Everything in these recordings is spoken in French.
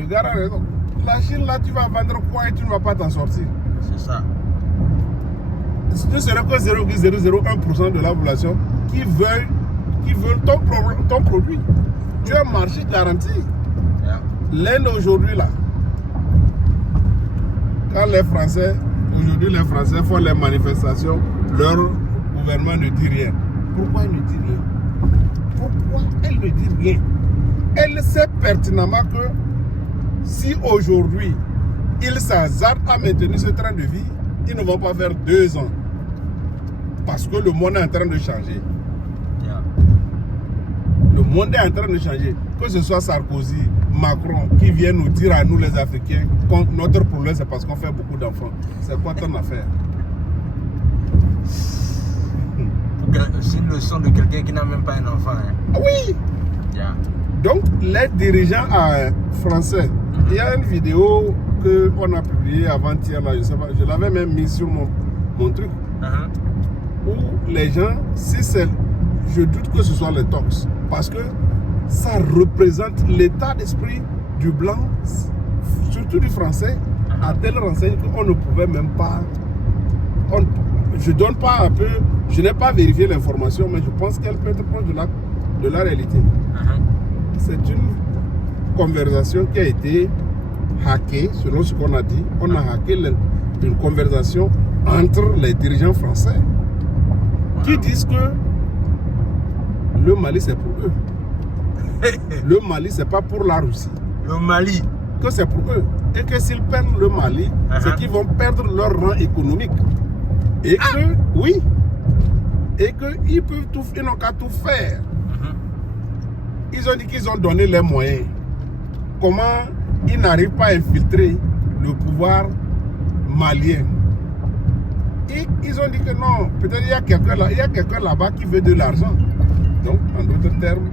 Le gars a raison. La Chine, là, tu vas vendre quoi et tu ne vas pas t'en sortir. C'est ça. Ne serait que 0,001% de la population qui veulent ton produit. Tu as un marché garanti. Yeah. L'Inde aujourd'hui, là, quand les Français font les manifestations, leur gouvernement ne dit rien. Pourquoi il ne dit rien? Pourquoi elle ne dit rien? Elle sait pertinemment que si aujourd'hui, ils s'hasardent à maintenir ce train de vie, ils ne vont pas faire 2 ans. Parce que le monde est en train de changer. Yeah. Le monde est en train de changer. Que ce soit Sarkozy, Macron, qui viennent nous dire à nous les Africains que notre problème c'est parce qu'on fait beaucoup d'enfants. C'est quoi ton affaire? C'est une leçon de quelqu'un qui n'a même pas un enfant. Hein. Oui! Yeah. Donc, les dirigeants français, il y a une vidéo qu'on a publiée avant-hier, là, je sais pas, je l'avais même mis sur mon truc, où les gens, je doute que ce soit les tox, parce que ça représente l'état d'esprit du blanc, surtout du français, à tel renseigne qu'on ne pouvait même pas. Je donne pas un peu, je n'ai pas vérifié l'information, mais je pense qu'elle peut être proche de la réalité. C'est une conversation qui a été hackée, selon ce qu'on a dit. On a hacké une conversation entre les dirigeants français qui disent que le Mali c'est pour eux. Le Mali c'est pas pour la Russie. Le Mali. Que c'est pour eux. Et que s'ils perdent le Mali, c'est qu'ils vont perdre leur rang économique. Et que, oui, et qu'ils peuvent tout, ils n'ont qu'à tout faire. Ils ont dit qu'ils ont donné les moyens. Comment ils n'arrivent pas à infiltrer le pouvoir malien? Et ils ont dit que non, peut-être il y a quelqu'un là-bas qui veut de l'argent. Donc, en d'autres termes,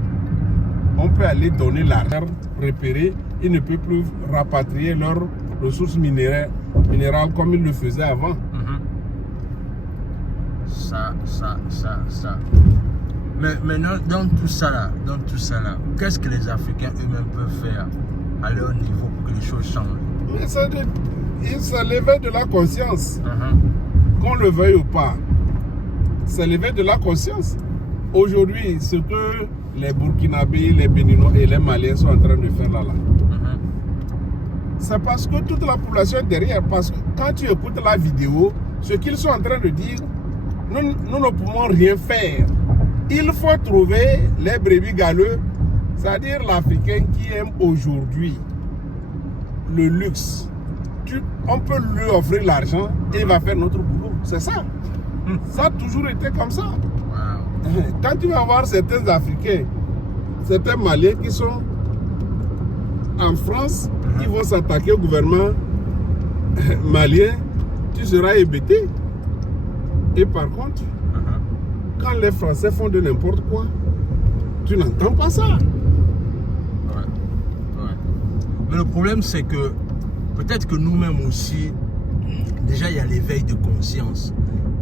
on peut aller donner l'argent, repérer, ils ne peuvent plus rapatrier leurs ressources minérales comme ils le faisaient avant. Ça. Mais dans tout ça là, qu'est-ce que les Africains eux-mêmes peuvent faire à leur niveau pour que les choses changent? Mais c'est l'éveil de la conscience, qu'on le veuille ou pas. C'est l'éveil de la conscience. Aujourd'hui, ce que les Burkinabés, les Béninois et les Maliens sont en train de faire là, c'est parce que toute la population est derrière. Parce que quand tu écoutes la vidéo, ce qu'ils sont en train de dire, nous ne pouvons rien faire. Il faut trouver les brebis galeux, c'est-à-dire l'Africain qui aime aujourd'hui le luxe. On peut lui offrir l'argent et il va faire notre boulot. C'est ça. Ça a toujours été comme ça. Quand tu vas voir certains Africains, certains Maliens qui sont en France, qui vont s'attaquer au gouvernement malien, tu seras hébété. Et par contre, quand les Français font de n'importe quoi, tu n'entends pas ça. Mais le problème, c'est que peut-être que nous-mêmes aussi, déjà il y a l'éveil de conscience.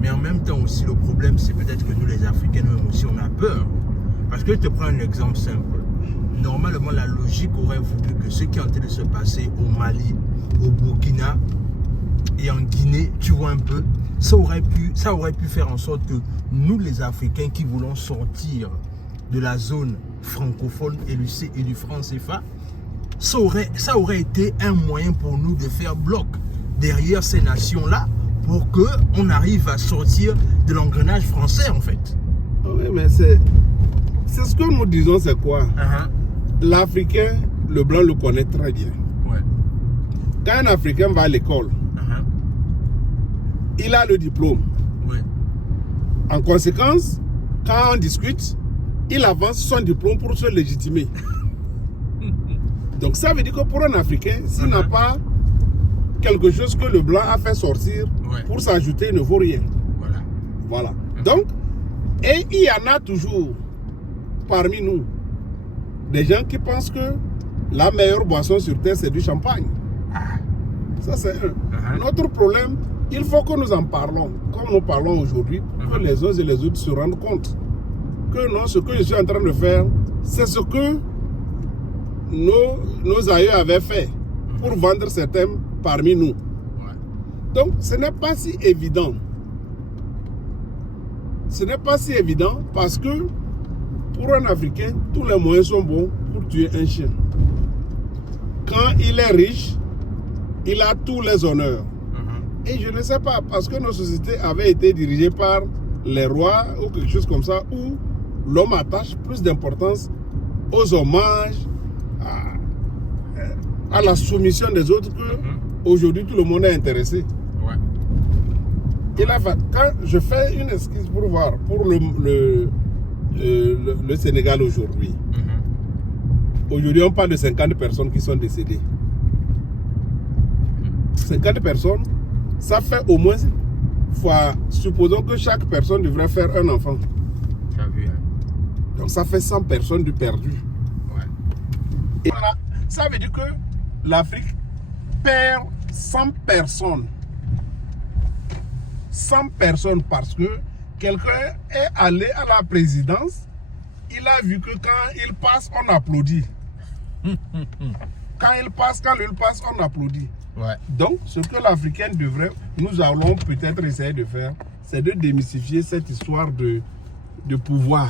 Mais en même temps aussi, le problème, c'est peut-être que nous, les Africains, nous aussi, on a peur. Parce que je te prends un exemple simple. Normalement, la logique aurait voulu que ce qui est en train de se passer au Mali, au Burkina et en Guinée, tu vois un peu, ça aurait pu faire en sorte que nous, les Africains qui voulons sortir de la zone francophone et du franc CFA, ça aurait été un moyen pour nous de faire bloc derrière ces nations-là pour qu'on arrive à sortir de l'engrenage français, en fait. Oui, mais c'est ce que nous disons, c'est quoi? L'Africain, le blanc le connaît très bien. Quand un Africain va à l'école, il a le diplôme. En conséquence, quand on discute, il avance son diplôme pour se légitimer. Donc ça veut dire que pour un Africain, s'il n'a pas quelque chose que le blanc a fait sortir, pour s'ajouter, il ne vaut rien. Voilà. Donc, et il y en a toujours parmi nous des gens qui pensent que la meilleure boisson sur terre, c'est du champagne. Ça, c'est un. Notre problème, il faut que nous en parlons, comme nous parlons aujourd'hui, pour que les uns et les autres se rendent compte que non, ce que je suis en train de faire, c'est ce que nos aïeux avaient fait. pour vendre certains parmi nous. Donc, ce n'est pas si évident. Ce n'est pas si évident parce que pour un Africain, tous les moyens sont bons pour tuer un chien. Quand il est riche, il a tous les honneurs. Et je ne sais pas, parce que nos sociétés avaient été dirigées par les rois ou quelque chose comme ça, où l'homme attache plus d'importance aux hommages, à la soumission des autres que aujourd'hui tout le monde est intéressé. Et là, quand je fais une esquisse pour voir, pour le Sénégal aujourd'hui, aujourd'hui on parle de 50 personnes qui sont décédées. 50 personnes, ça fait au moins, supposons que chaque personne devrait faire un enfant. Donc ça fait 100 personnes de perdues. Et ça veut dire que l'Afrique perd 100 personnes. 100 personnes parce que quelqu'un est allé à la présidence, il a vu que quand il passe, on applaudit. Quand il passe, on applaudit. Donc, ce que l'Africain devrait, nous allons peut-être essayer de faire, c'est de démystifier cette histoire de pouvoir.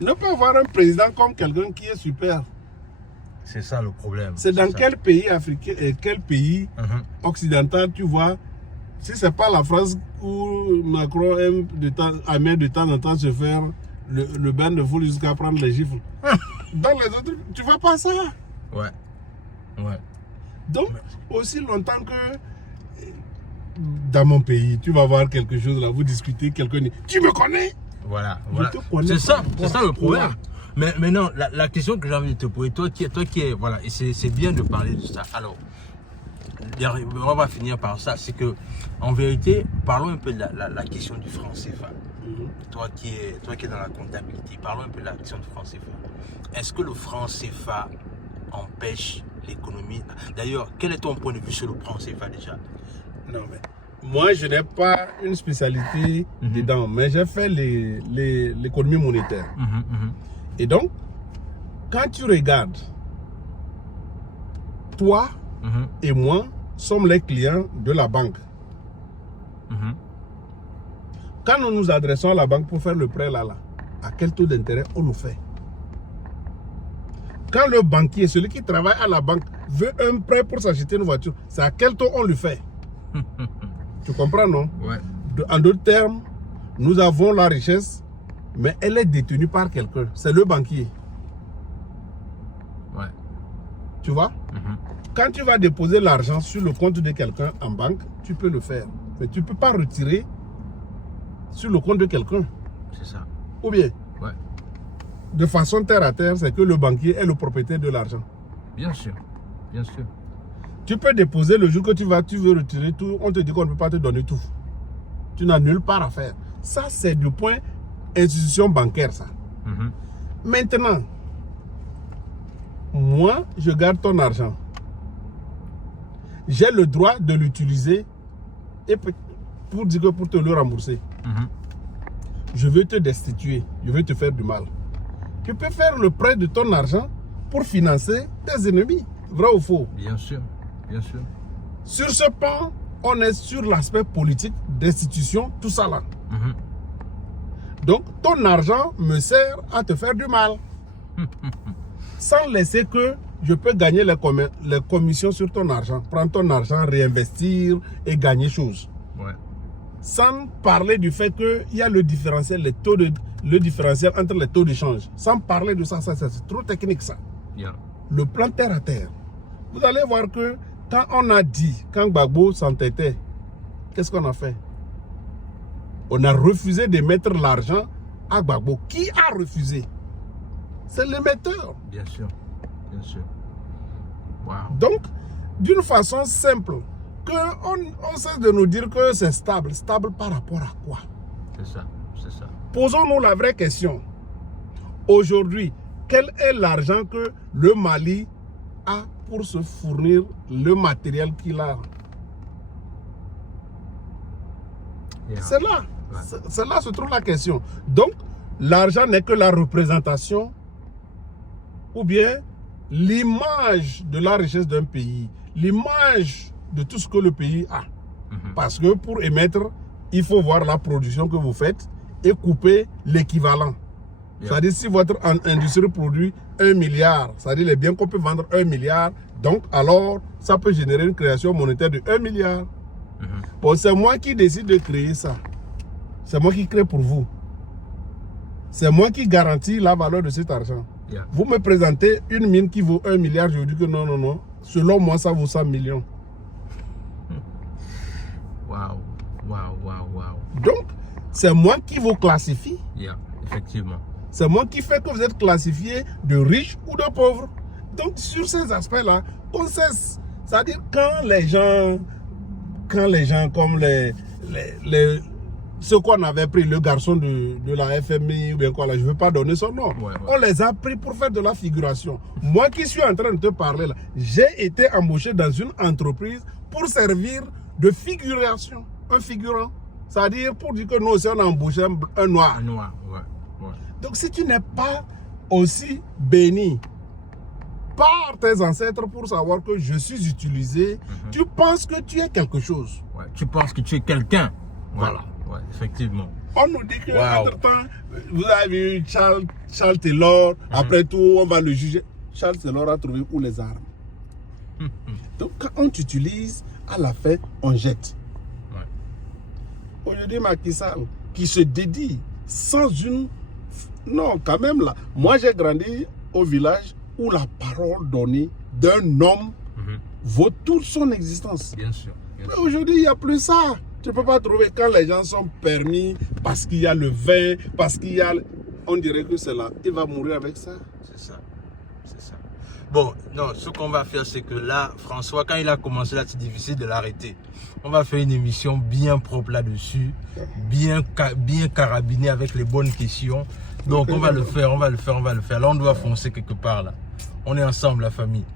Ne pas avoir un président comme quelqu'un qui est super. C'est ça le problème. C'est dans quel pays africain et quel pays occidental tu vois, si ce n'est pas la France où Macron aime de temps en temps se faire le bain de foule jusqu'à prendre les gifles. Dans les autres, tu ne vois pas ça. Donc, aussi longtemps que dans mon pays, tu vas voir quelque chose là, vous discutez, quelqu'un dit, tu me connais? Voilà. C'est ça le problème. Mais maintenant, la question que j'ai envie de te poser, toi qui est, voilà, et c'est bien de parler de ça. Alors, on va finir par ça, c'est que, en vérité, parlons un peu de la question du franc CFA. Toi qui es dans la comptabilité, parlons un peu de la question du franc CFA. Est-ce que le franc CFA empêche l'économie? D'ailleurs, quel est ton point de vue sur le franc CFA déjà? Non, mais moi, je n'ai pas une spécialité dedans, mais j'ai fait l'économie monétaire. Et donc, quand tu regardes, toi et moi sommes les clients de la banque. Quand nous nous adressons à la banque pour faire le prêt là, à quel taux d'intérêt on nous fait? Quand le banquier, celui qui travaille à la banque, veut un prêt pour s'acheter une voiture, c'est à quel taux on lui fait? Tu comprends, non? En d'autres termes, nous avons la richesse, mais elle est détenue par quelqu'un. C'est le banquier. Tu vois? Quand tu vas déposer l'argent sur le compte de quelqu'un en banque, tu peux le faire. Mais tu ne peux pas retirer sur le compte de quelqu'un. C'est ça. Ou bien, de façon terre à terre, c'est que le banquier est le propriétaire de l'argent. Bien sûr. Tu peux déposer le jour que tu veux retirer tout, on te dit qu'on ne peut pas te donner tout. Tu n'as nulle part à faire. Ça, c'est du point institution bancaire, ça. Maintenant, moi, je garde ton argent. J'ai le droit de l'utiliser et pour te le rembourser. Je veux te destituer, je veux te faire du mal. Tu peux faire le prêt de ton argent pour financer tes ennemis. Vrai ou faux? Bien sûr. Sur ce plan, on est sur l'aspect politique, destitution, tout ça là. Donc, ton argent me sert à te faire du mal. Sans laisser que je peux gagner les commissions sur ton argent. Prendre ton argent, réinvestir et gagner chose. Sans parler du fait qu'il y a le différentiel, le différentiel entre les taux d'échange. Sans parler de ça, c'est trop technique ça. Le plan terre à terre. Vous allez voir que quand on a dit, quand Gbagbo s'entêtait, qu'est-ce qu'on a fait? On a refusé de mettre l'argent à Gbagbo. Qui a refusé? C'est l'émetteur. Bien sûr. Donc, d'une façon simple, on cesse de nous dire que c'est stable. Stable par rapport à quoi? C'est ça. Posons-nous la vraie question. Aujourd'hui, quel est l'argent que le Mali a pour se fournir le matériel qu'il a? C'est là. C'est là se trouve la question. Donc, l'argent n'est que la représentation ou bien l'image de la richesse d'un pays, l'image de tout ce que le pays a. Parce que pour émettre, il faut voir la production que vous faites et couper l'équivalent. C'est-à-dire si votre industrie produit 1 milliard, c'est-à-dire les biens qu'on peut vendre 1 milliard, donc alors ça peut générer une création monétaire de 1 milliard. Bon, c'est moi qui décide de créer ça. C'est moi qui crée pour vous. C'est moi qui garantis la valeur de cet argent. Vous me présentez une mine qui vaut 1 milliard, je vous dis que non, non, non. Selon moi, ça vaut 100 millions. Waouh, waouh, waouh, waouh. Donc, c'est moi qui vous classifie. Effectivement. C'est moi qui fait que vous êtes classifié de riches ou de pauvres. Donc, sur ces aspects-là, on cesse. C'est-à-dire, quand les gens comme ceux qu'on avait pris, le garçon de la FMI, ou bien quoi là, je ne veux pas donner son nom. On les a pris pour faire de la figuration. Moi qui suis en train de te parler là, j'ai été embauché dans une entreprise pour servir de figuration, un figurant. C'est-à-dire pour dire que nous aussi on a embauché un noir. Un noir, Donc si tu n'es pas aussi béni par tes ancêtres pour savoir que je suis utilisé, tu penses que tu es quelque chose. Tu penses que tu es quelqu'un. Voilà. Effectivement. On nous dit que entre-temps, vous avez eu Charles Taylor, après tout, on va le juger. Charles Taylor a trouvé où les armes. Donc quand on t'utilise, à la fin, on jette. Aujourd'hui, Macky Sall, qui se dédie sans une... Non, quand même là. Moi, j'ai grandi au village où la parole donnée d'un homme vaut toute son existence. Bien sûr. Mais aujourd'hui, il n'y a plus ça. Tu ne peux pas trouver quand les gens sont permis, parce qu'il y a le vin, parce qu'il y a... On dirait que c'est là. Il va mourir avec ça. C'est ça. Bon, non, ce qu'on va faire, c'est que là, François, quand il a commencé là, c'est difficile de l'arrêter. On va faire une émission bien propre là-dessus, bien carabinée avec les bonnes questions. Donc, on va le faire. Là, on doit foncer quelque part, là. On est ensemble, la famille.